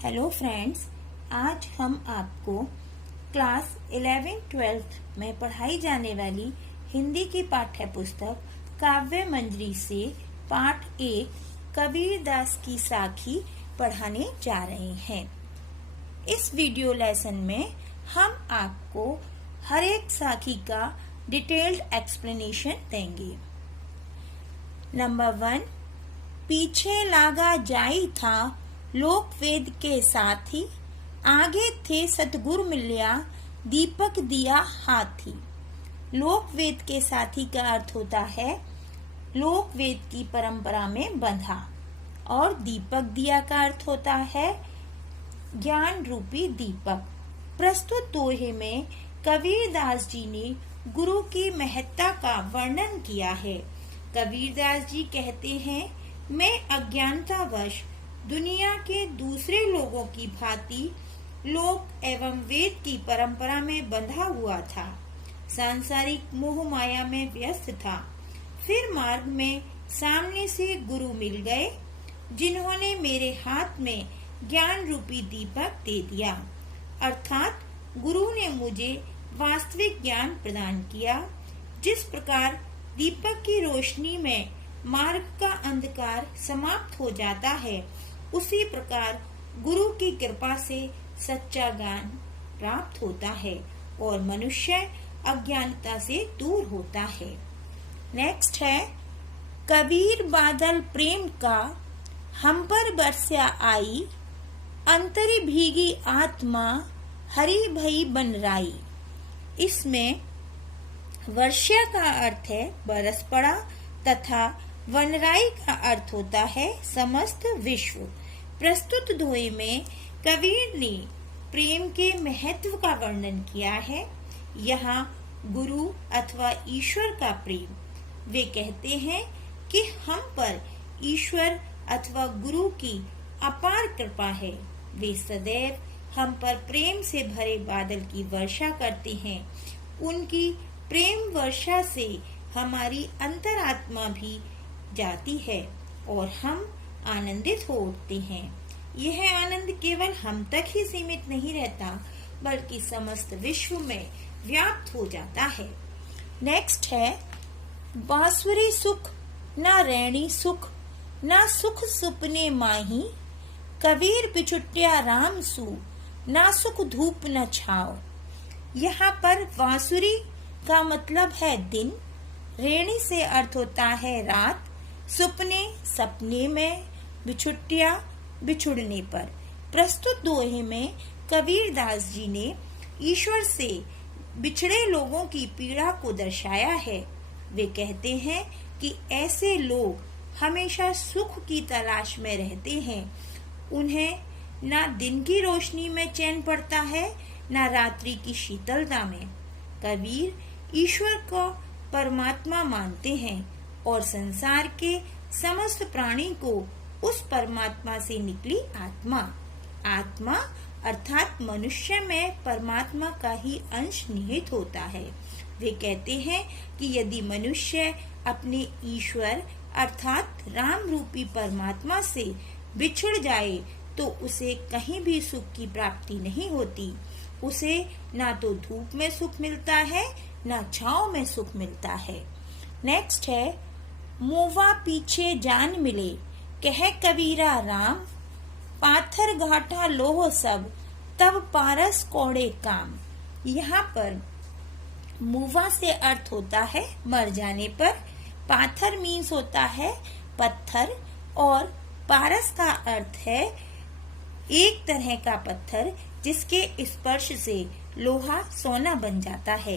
Hello friends, आज हम आपको क्लास 11-12 में पढ़ाई जाने वाली हिंदी की पाठ्य पुस्तक काव्य मंजरी से पाठ 1 कबीर दास की साखी पढ़ाने जा रहे हैं। इस वीडियो लेसन में हम आपको हर एक साखी का डिटेल्ड एक्सप्लेनेशन देंगे। नंबर 1, पीछे लागा जाई था लोक वेद के साथी, आगे थे सतगुरु मिल्या दीपक दिया हाथी। लोक वेद के साथी का अर्थ होता है लोक वेद की परंपरा में बंधा, और दीपक दिया का अर्थ होता है ज्ञान रूपी दीपक। प्रस्तुत दोहे में कबीर दास जी ने गुरु की महत्ता का वर्णन किया है। कबीर दास जी कहते हैं, मैं अज्ञानतावश दुनिया के दूसरे लोगों की भांति लोक एवं वेद की परंपरा में बंधा हुआ था, सांसारिक मोह माया में व्यस्त था। फिर मार्ग में सामने से गुरु मिल गए, जिन्होंने मेरे हाथ में ज्ञान रूपी दीपक दे दिया, अर्थात गुरु ने मुझे वास्तविक ज्ञान प्रदान किया। जिस प्रकार दीपक की रोशनी में मार्ग का अंधकार समाप्त हो जाता है, उसी प्रकार गुरु की कृपा से सच्चा ज्ञान प्राप्त होता है और मनुष्य अज्ञानता से दूर होता है। नेक्स्ट है, कबीर बादल प्रेम का हम पर बरसा आई, अंतरी भीगी आत्मा हरी भई बन राई। इसमें वर्षा का अर्थ है बरस पड़ा तथा वनराई का अर्थ होता है समस्त विश्व। प्रस्तुत दोहे में कबीर ने प्रेम के महत्व का वर्णन किया है। यहाँ गुरु अथवा ईश्वर का प्रेम। वे कहते हैं कि हम पर ईश्वर अथवा गुरु की अपार कृपा है। वे सदैव हम पर प्रेम से भरे बादल की वर्षा करते हैं। उनकी प्रेम वर्षा से हमारी अंतरात्मा भी जाती है और हम आनंदित हो उठते हैं। यह आनंद केवल हम तक ही सीमित नहीं रहता, बल्कि समस्त विश्व में व्याप्त हो जाता है। नेक्स्ट है, बांसुरी सुख न रैणी सुख, न सुख सुपने माही, कबीर बिछुटिया राम सु, न सुख धूप न छाव। यहाँ पर बांसुरी का मतलब है दिन, रेणी से अर्थ होता है रात, सुपने सपने में, बिछुटिया बिछुड़ने पर। प्रस्तुत दोहे में कबीर दास जी ने ईश्वर से बिछड़े लोगों की पीड़ा को दर्शाया है। वे कहते हैं कि ऐसे लोग हमेशा सुख की तलाश में रहते हैं। उन्हें ना दिन की रोशनी में चैन पड़ता है, ना रात्रि की शीतलता में। कबीर ईश्वर को परमात्मा मानते हैं और संसार के समस्त प्राणी को उस परमात्मा से निकली आत्मा अर्थात मनुष्य में परमात्मा का ही अंश निहित होता है। वे कहते हैं कि यदि मनुष्य अपने ईश्वर अर्थात राम रूपी परमात्मा से बिछुड़ जाए तो उसे कहीं भी सुख की प्राप्ति नहीं होती। उसे ना तो धूप में सुख मिलता है, ना छांव में सुख मिलता है। नेक्स्ट है, मोवा पीछे जान मिले कह कबीरा राम, पाथर घाटा लोह सब तब पारस कोड़े काम। यहाँ पर मुवा से अर्थ होता है मर जाने पर, पाथर मीन्स होता है पत्थर, और पारस का अर्थ है एक तरह का पत्थर जिसके स्पर्श से लोहा सोना बन जाता है।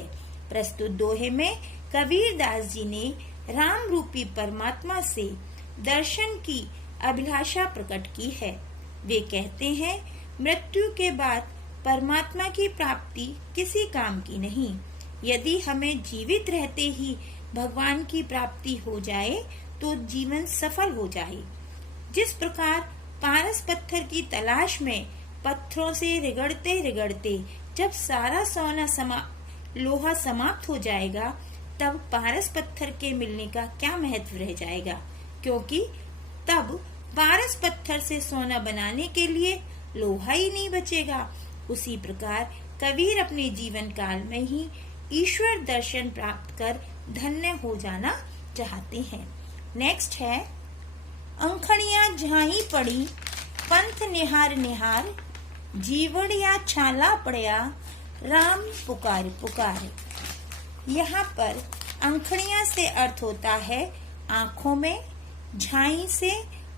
प्रस्तुत दोहे में कबीर दास जी ने राम रूपी परमात्मा से दर्शन की अभिलाषा प्रकट की है। वे कहते हैं, मृत्यु के बाद परमात्मा की प्राप्ति किसी काम की नहीं। यदि हमें जीवित रहते ही भगवान की प्राप्ति हो जाए तो जीवन सफल हो जाए। जिस प्रकार पारस पत्थर की तलाश में पत्थरों से रिगड़ते रिगड़ते जब सारा सोना लोहा समाप्त हो जाएगा, तब पारस पत्थर के मिलने का क्या महत्व रह जाएगा, क्योंकि तब पारस पत्थर से सोना बनाने के लिए लोहा ही नहीं बचेगा। उसी प्रकार कबीर अपने जीवन काल में ही ईश्वर दर्शन प्राप्त कर धन्य हो जाना चाहते हैं। नेक्स्ट है, अंखड़ियां झाई पड़ी पंथ निहार निहार, जीवड़िया छाला पड़या राम पुकार पुकार। यहाँ पर अंखड़ियां से अर्थ होता है आंखों में, झाई से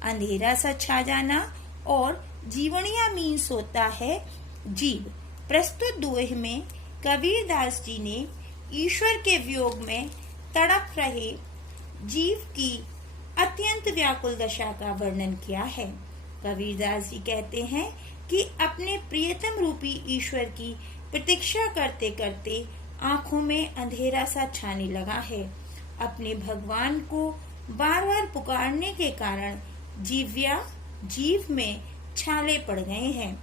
अंधेरा सा छा जाना, और जीवड़िया मीन्स होता है जीव। प्रस्तुत दोहे में कबीरदास जी ने ईश्वर के वियोग में तड़प रहे जीव की अत्यंत व्याकुल दशा का वर्णन किया है। कबीरदास जी कहते हैं कि अपने प्रियतम रूपी ईश्वर की प्रतीक्षा करते करते आंखों में अंधेरा सा छाने लगा है। अपने भगवान को बार बार पुकारने के कारण जीव में छाले पड़ गए हैं,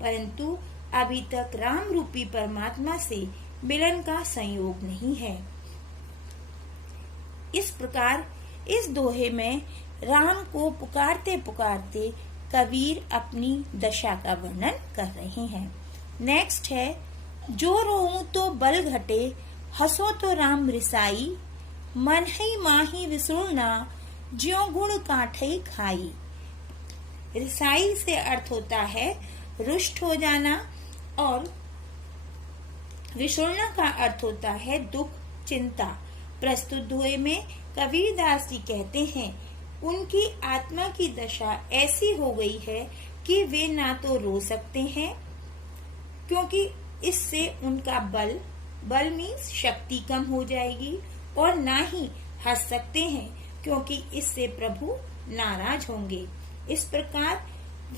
परंतु अभी तक राम रूपी परमात्मा से मिलन का संयोग नहीं है। इस प्रकार इस दोहे में राम को पुकारते पुकारते कबीर अपनी दशा का वर्णन कर रहे हैं। नेक्स्ट है, जो रोऊं तो बल घटे, हंसो तो राम रिसाई, मन ही माही विसुरना, ज्यों गुण काठई खाई। रिसाई से अर्थ होता है रुष्ट हो जाना, और विसुरना का अर्थ होता है दुख, चिंता। प्रस्तुत दोहे में कबीरदास जी कहते हैं उनकी आत्मा की दशा ऐसी हो गई है कि वे ना तो रो सकते हैं क्योंकि इससे उनका बल मीन्स शक्ति कम हो जाएगी, और ना ही हंस सकते हैं क्योंकि इससे प्रभु नाराज होंगे। इस प्रकार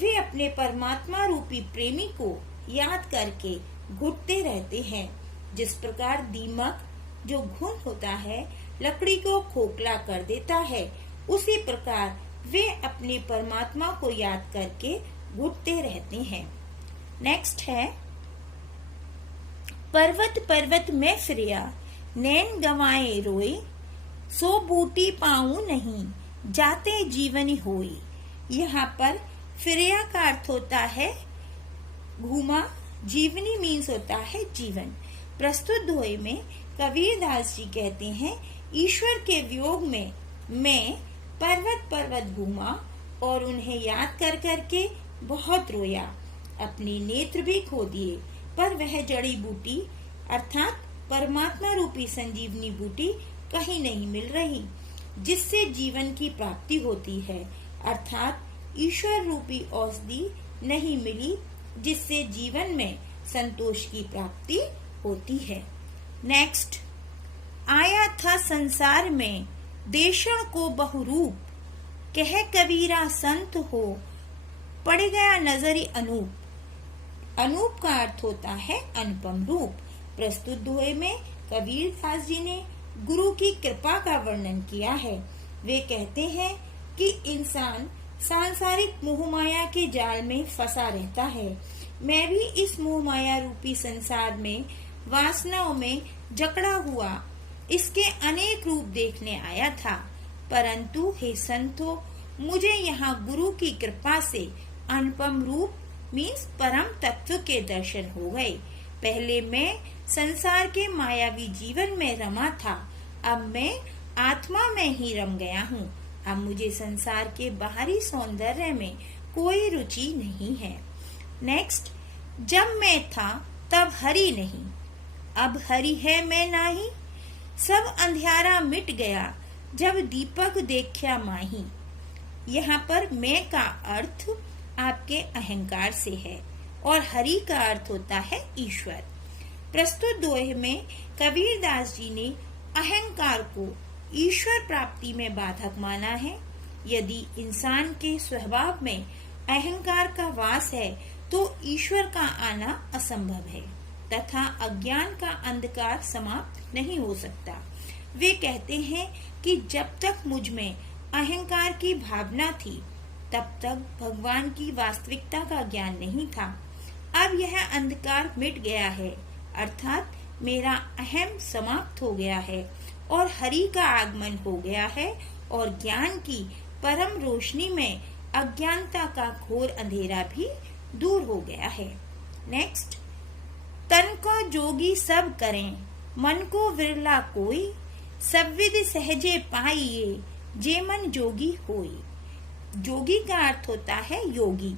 वे अपने परमात्मा रूपी प्रेमी को याद करके घुटते रहते हैं। जिस प्रकार दीमक जो घुन होता है लकड़ी को खोखला कर देता है, उसी प्रकार वे अपने परमात्मा को याद करके घुटते रहते हैं। नेक्स्ट है, पर्वत पर्वत में फिरिया, नैन गवाए रोए, सो बूटी पाऊं नहीं, जाते जीवनी होई। यहाँ पर फिरिया का अर्थ होता है घूमा, जीवनी मीन्स होता है जीवन। प्रस्तुत दोहे में कबीरदास जी कहते हैं ईश्वर के वियोग में मैं पर्वत पर्वत घूमा और उन्हें याद कर करके बहुत रोया, अपने नेत्र भी खो दिए, पर वह जड़ी बूटी अर्थात परमात्मा रूपी संजीवनी बूटी कहीं नहीं मिल रही जिससे जीवन की प्राप्ति होती है, अर्थात ईश्वर रूपी औषधि नहीं मिली जिससे जीवन में संतोष की प्राप्ति होती है। नेक्स्ट, आया था संसार में देशण को बहुरूप, कह कबीरा संत हो, पड़ गया नजरी अनूप। अनूप का अर्थ होता है अनुपम रूप। प्रस्तुत दोहे में कबीरदास जी ने गुरु की कृपा का वर्णन किया है। वे कहते हैं कि इंसान सांसारिक मोह माया के जाल में फंसा रहता है। मैं भी इस मोह माया रूपी संसार में वासनाओं में जकड़ा हुआ इसके अनेक रूप देखने आया था, परंतु हे संतो, मुझे यहाँ गुरु की कृपा से अनुपम रूप मीन्स परम तत्व के दर्शन हो गए। पहले मैं संसार के मायावी जीवन में रमा था, अब मैं आत्मा में ही रम गया हूँ। अब मुझे संसार के बाहरी सौंदर्य में कोई रुचि नहीं है। नेक्स्ट, जब मैं था तब हरि नहीं, अब हरि है मैं नाही, सब अंधियारा मिट गया जब दीपक देखा माही। यहाँ पर मैं का अर्थ आपके अहंकार से है और हरि का अर्थ होता है ईश्वर। प्रस्तुत दोहे में कबीरदास जी ने अहंकार को ईश्वर प्राप्ति में बाधक माना है। यदि इंसान के स्वभाव में अहंकार का वास है तो ईश्वर का आना असंभव है तथा अज्ञान का अंधकार समाप्त नहीं हो सकता। वे कहते हैं कि जब तक मुझ में अहंकार की भावना थी तब तक भगवान की वास्तविकता का ज्ञान नहीं था। अब यह अंधकार मिट गया है, अर्थात मेरा अहम समाप्त हो गया है और हरि का आगमन हो गया है और ज्ञान की परम रोशनी में अज्ञानता का घोर अंधेरा भी दूर हो गया है। नेक्स्ट, तन को जोगी सब करें, मन को विरला कोई, सब विधि सहजे पाइए, जे मन जोगी होई। जोगी का अर्थ होता है योगी,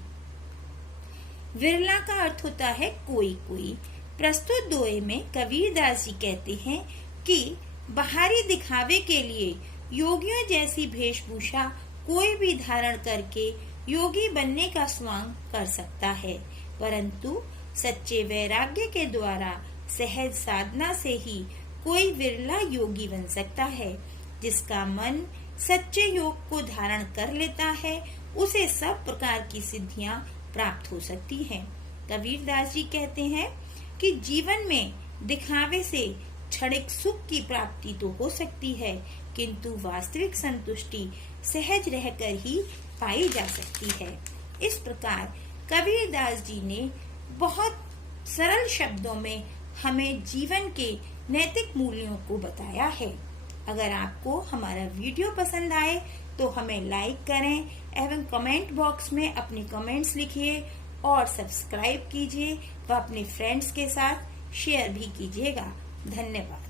विरला का अर्थ होता है कोई कोई। प्रस्तुत दोहे में कबीरदास जी कहते हैं कि बाहरी दिखावे के लिए योगियों जैसी वेशभूषा कोई भी धारण करके योगी बनने का स्वांग कर सकता है, परंतु सच्चे वैराग्य के द्वारा सहज साधना से ही कोई विरला योगी बन सकता है। जिसका मन सच्चे योग को धारण कर लेता है, उसे सब प्रकार की सिद्धियां प्राप्त हो सकती हैं। कबीरदास जी कहते हैं कि जीवन में दिखावे से क्षणिक सुख की प्राप्ति तो हो सकती है, किंतु वास्तविक संतुष्टि सहज रहकर ही पाई जा सकती है। इस प्रकार कबीरदास जी ने बहुत सरल शब्दों में हमें जीवन के नैतिक मूल्यों को बताया है। अगर आपको हमारा वीडियो पसंद आए तो हमें लाइक करें एवं कमेंट बॉक्स में अपने कमेंट्स लिखिए और सब्सक्राइब कीजिए व अपने फ्रेंड्स के साथ शेयर भी कीजिएगा। धन्यवाद।